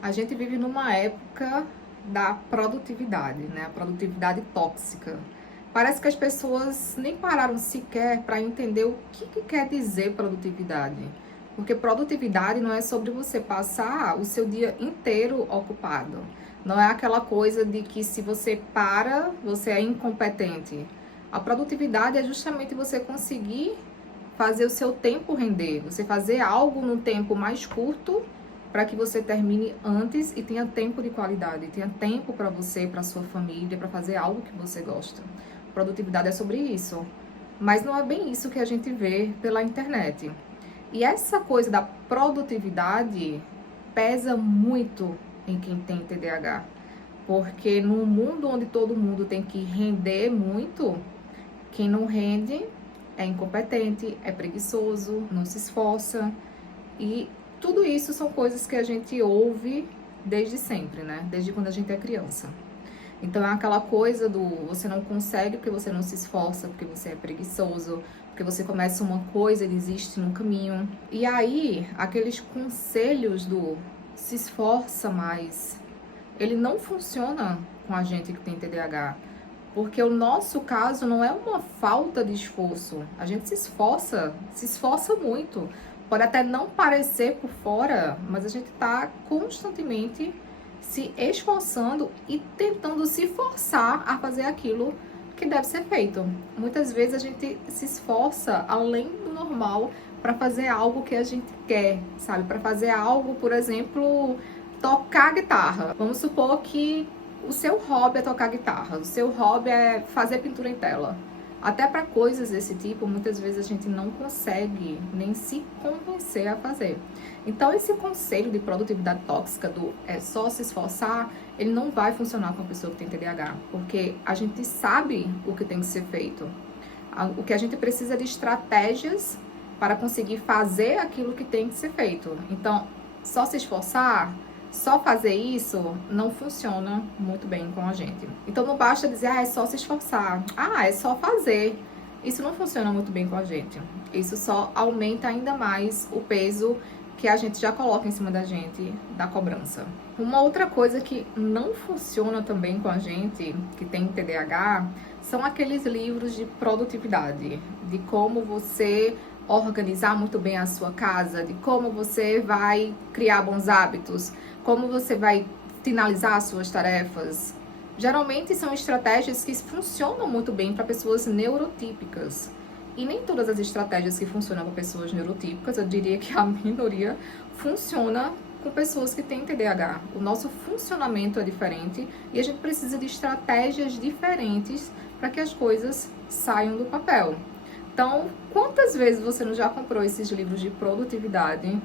A gente vive numa época da produtividade, né? A produtividade tóxica. Parece que as pessoas nem pararam sequer para entender o que quer dizer produtividade. Porque produtividade não é sobre você passar o seu dia inteiro ocupado. Não é aquela coisa de que se você para, você é incompetente. A produtividade é justamente você conseguir fazer o seu tempo render, você fazer algo num tempo mais curto para que você termine antes e tenha tempo de qualidade, tenha tempo para você, para sua família, para fazer algo que você gosta. Produtividade é sobre isso, mas não é bem isso que a gente vê pela internet. E essa coisa da produtividade pesa muito em quem tem TDAH, porque num mundo onde todo mundo tem que render muito, quem não rende é incompetente, é preguiçoso, não se esforça. E tudo isso são coisas que a gente ouve desde sempre, né? Desde quando a gente é criança. Então é aquela coisa do você não consegue porque você não se esforça, porque você é preguiçoso, porque você começa uma coisa e desiste no caminho. E aí, aqueles conselhos do se esforça mais, ele não funciona com a gente que tem TDAH. Porque o nosso caso não é uma falta de esforço. A gente se esforça muito. Pode até não parecer por fora, mas a gente está constantemente se esforçando e tentando se forçar a fazer aquilo que deve ser feito. Muitas vezes a gente se esforça além do normal para fazer algo que a gente quer, sabe? Para fazer algo, por exemplo, tocar guitarra. Vamos supor que o seu hobby é tocar guitarra, o seu hobby é fazer pintura em tela. Até para coisas desse tipo, muitas vezes a gente não consegue nem se convencer a fazer. Então, esse conselho de produtividade tóxica do é só se esforçar, ele não vai funcionar com a pessoa que tem TDAH, porque a gente sabe o que tem que ser feito. O que a gente precisa é de estratégias para conseguir fazer aquilo que tem que ser feito. Então, só se esforçar, só fazer isso não funciona muito bem com a gente. Então não basta dizer, é só se esforçar. É só fazer. Isso não funciona muito bem com a gente. Isso só aumenta ainda mais o peso que a gente já coloca em cima da gente, da cobrança. Uma outra coisa que não funciona também com a gente, que tem TDAH, são aqueles livros de produtividade, de como você organizar muito bem a sua casa, de como você vai criar bons hábitos, como você vai finalizar as suas tarefas. Geralmente são estratégias que funcionam muito bem para pessoas neurotípicas. E nem todas as estratégias que funcionam para pessoas neurotípicas, eu diria que a minoria, funciona com pessoas que têm TDAH. O nosso funcionamento é diferente e a gente precisa de estratégias diferentes para que as coisas saiam do papel. Então, quantas vezes você não já comprou esses livros de produtividade,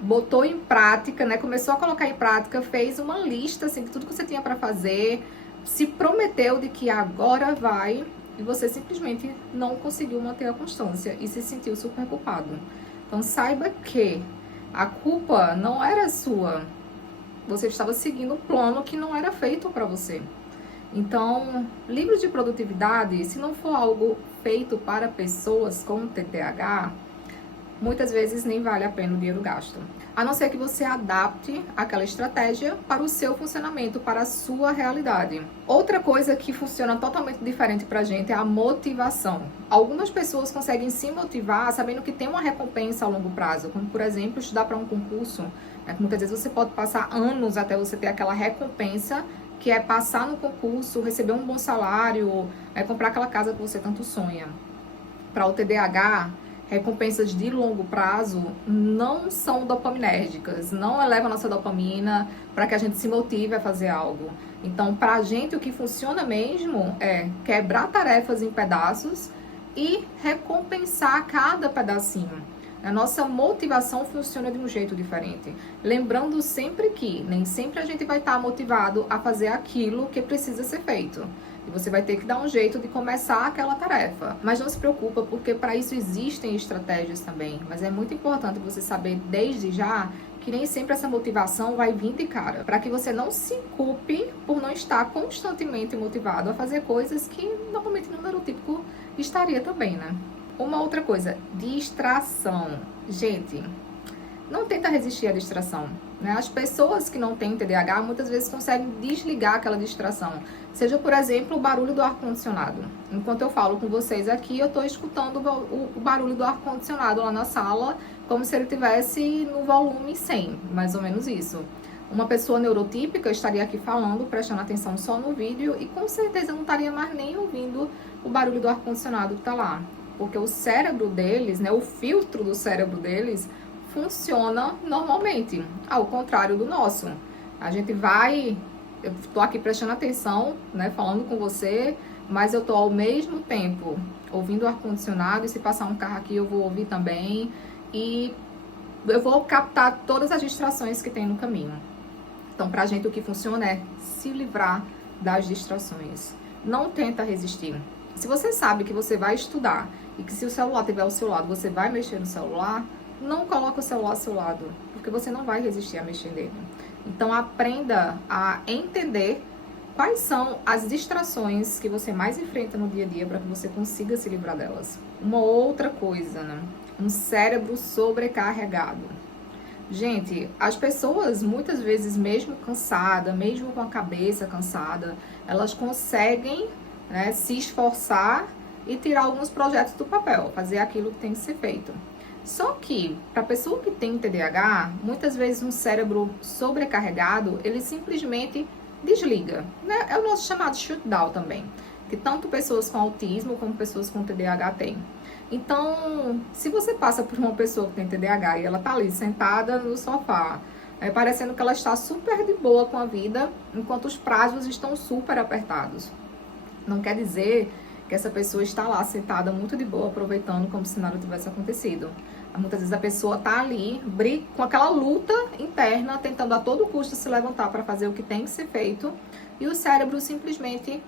botou em prática, né? Começou a colocar em prática, fez uma lista assim de tudo que você tinha para fazer, se prometeu de que agora vai e você simplesmente não conseguiu manter a constância e se sentiu super culpado. Então, saiba que a culpa não era sua. Você estava seguindo um plano que não era feito para você. Então, livros de produtividade, se não for algo feito para pessoas com TDAH, muitas vezes nem vale a pena o dinheiro gasto. A não ser que você adapte aquela estratégia para o seu funcionamento, para a sua realidade. Outra coisa que funciona totalmente diferente pra gente é a motivação. Algumas pessoas conseguem se motivar sabendo que tem uma recompensa a longo prazo, como por exemplo, estudar para um concurso. Muitas vezes você pode passar anos até você ter aquela recompensa, que é passar no concurso, receber um bom salário, comprar aquela casa que você tanto sonha. Para o TDAH, recompensas de longo prazo não são dopaminérgicas, não elevam a nossa dopamina para que a gente se motive a fazer algo. Então, para a gente, o que funciona mesmo é quebrar tarefas em pedaços e recompensar cada pedacinho. A nossa motivação funciona de um jeito diferente. Lembrando sempre que nem sempre a gente vai estar motivado a fazer aquilo que precisa ser feito. E você vai ter que dar um jeito de começar aquela tarefa. Mas não se preocupa, porque para isso existem estratégias também. Mas é muito importante você saber desde já que nem sempre essa motivação vai vir de cara. Para que você não se culpe por não estar constantemente motivado a fazer coisas que normalmente no neurotípico estaria também, né? Uma outra coisa, distração. Gente, não tenta resistir à distração. né? As pessoas que não têm TDAH muitas vezes conseguem desligar aquela distração. Seja, por exemplo, o barulho do ar-condicionado. Enquanto eu falo com vocês aqui, eu estou escutando o barulho do ar-condicionado lá na sala, como se ele tivesse no volume 100, mais ou menos isso. Uma pessoa neurotípica estaria aqui falando, prestando atenção só no vídeo e com certeza não estaria mais nem ouvindo o barulho do ar-condicionado que está lá. Porque o cérebro deles, né, o filtro do cérebro deles funciona normalmente, ao contrário do nosso. A gente vai, eu estou aqui prestando atenção, né, falando com você, mas eu estou ao mesmo tempo ouvindo o ar-condicionado e se passar um carro aqui eu vou ouvir também e eu vou captar todas as distrações que tem no caminho. Então, pra gente, o que funciona é se livrar das distrações. Não tenta resistir. Se você sabe que você vai estudar e que se o celular estiver ao seu lado, você vai mexer no celular, não coloca o celular ao seu lado, porque você não vai resistir a mexer nele. Então, aprenda a entender quais são as distrações que você mais enfrenta no dia a dia para que você consiga se livrar delas. Uma outra coisa, né? Um cérebro sobrecarregado. Gente, as pessoas muitas vezes, mesmo cansada, mesmo com a cabeça cansada, elas conseguem, né, se esforçar e tirar alguns projetos do papel, fazer aquilo que tem que ser feito. Só que, para a pessoa que tem TDAH, muitas vezes um cérebro sobrecarregado, ele simplesmente desliga, né? É o nosso chamado shutdown também, que tanto pessoas com autismo como pessoas com TDAH têm. Então, se você passa por uma pessoa que tem TDAH e ela tá ali sentada no sofá, parecendo que ela está super de boa com a vida, enquanto os prazos estão super apertados. Não quer dizer que essa pessoa está lá sentada muito de boa, aproveitando como se nada tivesse acontecido. Muitas vezes a pessoa tá ali, com aquela luta interna, tentando a todo custo se levantar para fazer o que tem que ser feito, e o cérebro simplesmente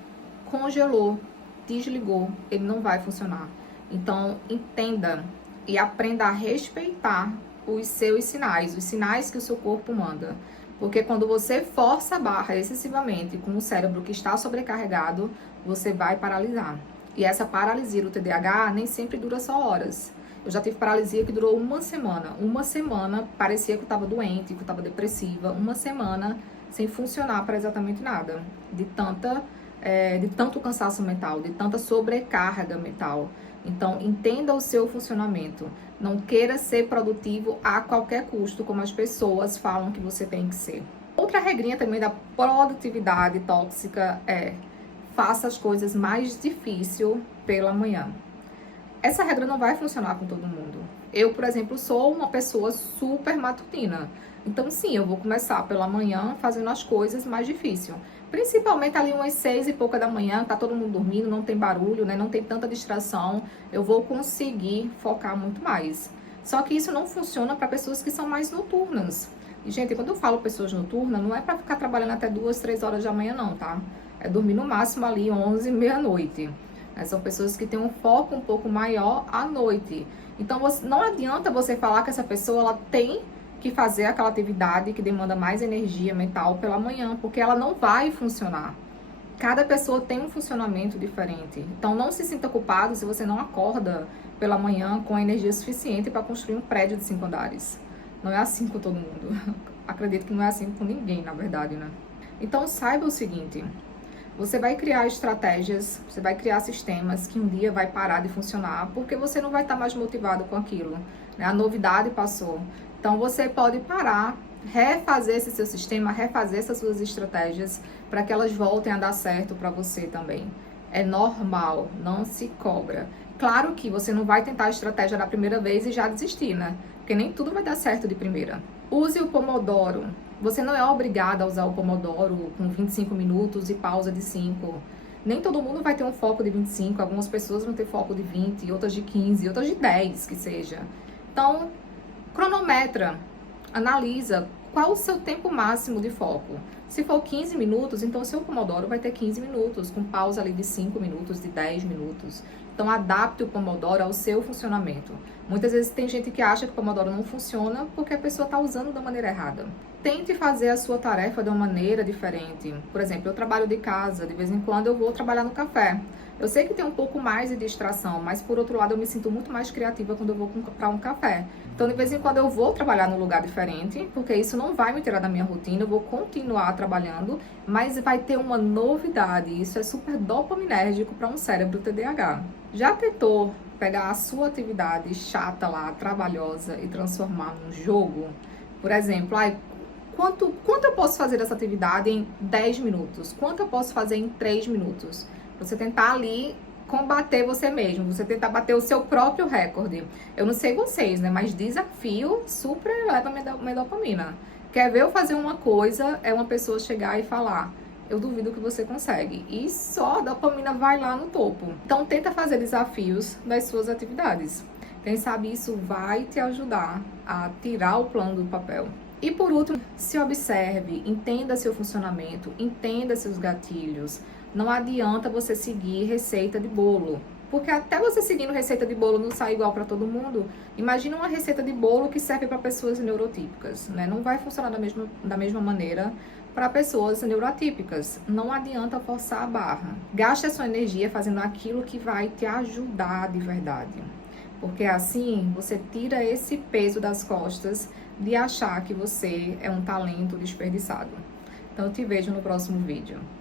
congelou, desligou, ele não vai funcionar. Então, entenda e aprenda a respeitar os seus sinais, os sinais que o seu corpo manda. Porque quando você força a barra excessivamente com o cérebro que está sobrecarregado, você vai paralisar. E essa paralisia do TDAH nem sempre dura só horas. Eu já tive paralisia que durou uma semana. Uma semana parecia que eu estava doente, que eu estava depressiva. Uma semana sem funcionar para exatamente nada. De tanto cansaço mental, de tanta sobrecarga mental. Então, entenda o seu funcionamento. Não queira ser produtivo a qualquer custo, como as pessoas falam que você tem que ser. Outra regrinha também da produtividade tóxica é: faça as coisas mais difíceis pela manhã. Essa regra não vai funcionar com todo mundo. Eu, por exemplo, sou uma pessoa super matutina. Então, sim, eu vou começar pela manhã fazendo as coisas mais difíceis. Principalmente ali umas 6 e pouca da manhã, tá todo mundo dormindo, não tem barulho, né? Não tem tanta distração. Eu vou conseguir focar muito mais. Só que isso não funciona para pessoas que são mais noturnas. E, gente, quando eu falo pessoas noturnas, não é para ficar trabalhando até 2, 3 horas da manhã, não, tá? É dormir no máximo ali 11, meia-noite. São pessoas que têm um foco um pouco maior à noite. Então, não adianta você falar que essa pessoa ela tem que fazer aquela atividade que demanda mais energia mental pela manhã, porque ela não vai funcionar. Cada pessoa tem um funcionamento diferente. Então, não se sinta culpado se você não acorda pela manhã com energia suficiente para construir um prédio de 5 andares. Não é assim com todo mundo. Acredito que não é assim com ninguém, na verdade, né? Então, saiba o seguinte: você vai criar estratégias, você vai criar sistemas que um dia vai parar de funcionar, porque você não vai estar mais motivado com aquilo, né? A novidade passou. Então, você pode parar, refazer esse seu sistema, refazer essas suas estratégias para que elas voltem a dar certo para você também. É normal, não se cobra. Claro que você não vai tentar a estratégia da primeira vez e já desistir, né? Porque nem tudo vai dar certo de primeira. Use o Pomodoro. Você não é obrigado a usar o Pomodoro com 25 minutos e pausa de 5. Nem todo mundo vai ter um foco de 25. Algumas pessoas vão ter foco de 20, outras de 15, outras de 10, que seja. Então, cronometra, analisa qual o seu tempo máximo de foco. Se for 15 minutos, então o seu Pomodoro vai ter 15 minutos, com pausa ali de 5 minutos, de 10 minutos. Então, adapte o Pomodoro ao seu funcionamento. Muitas vezes tem gente que acha que o Pomodoro não funciona porque a pessoa está usando da maneira errada. Tente fazer a sua tarefa de uma maneira diferente. Por exemplo, eu trabalho de casa, de vez em quando eu vou trabalhar no café. Eu sei que tem um pouco mais de distração, mas por outro lado eu me sinto muito mais criativa quando eu vou comprar um café. Então, de vez em quando eu vou trabalhar num lugar diferente, porque isso não vai me tirar da minha rotina, eu vou continuar trabalhando, mas vai ter uma novidade. Isso é super dopaminérgico para um cérebro TDAH. Já tentou pegar a sua atividade chata lá, trabalhosa, e transformar num jogo? Por exemplo, quanto eu posso fazer essa atividade em 10 minutos? Quanto eu posso fazer em 3 minutos? Você tentar ali combater você mesmo, você tentar bater o seu próprio recorde. Eu não sei vocês, né? Mas desafio super eleva minha dopamina. Quer ver eu fazer uma coisa, é uma pessoa chegar e falar: eu duvido que você consegue. E só a dopamina vai lá no topo. Então tenta fazer desafios das suas atividades. Quem sabe isso vai te ajudar a tirar o plano do papel. E por último, se observe, entenda seu funcionamento, entenda seus gatilhos. Não adianta você seguir receita de bolo, porque até você seguindo receita de bolo não sai igual para todo mundo. Imagina uma receita de bolo que serve para pessoas neurotípicas, né? Não vai funcionar da mesma maneira para pessoas neuroatípicas. Não adianta forçar a barra. Gaste a sua energia fazendo aquilo que vai te ajudar de verdade. Porque assim você tira esse peso das costas de achar que você é um talento desperdiçado. Então eu te vejo no próximo vídeo.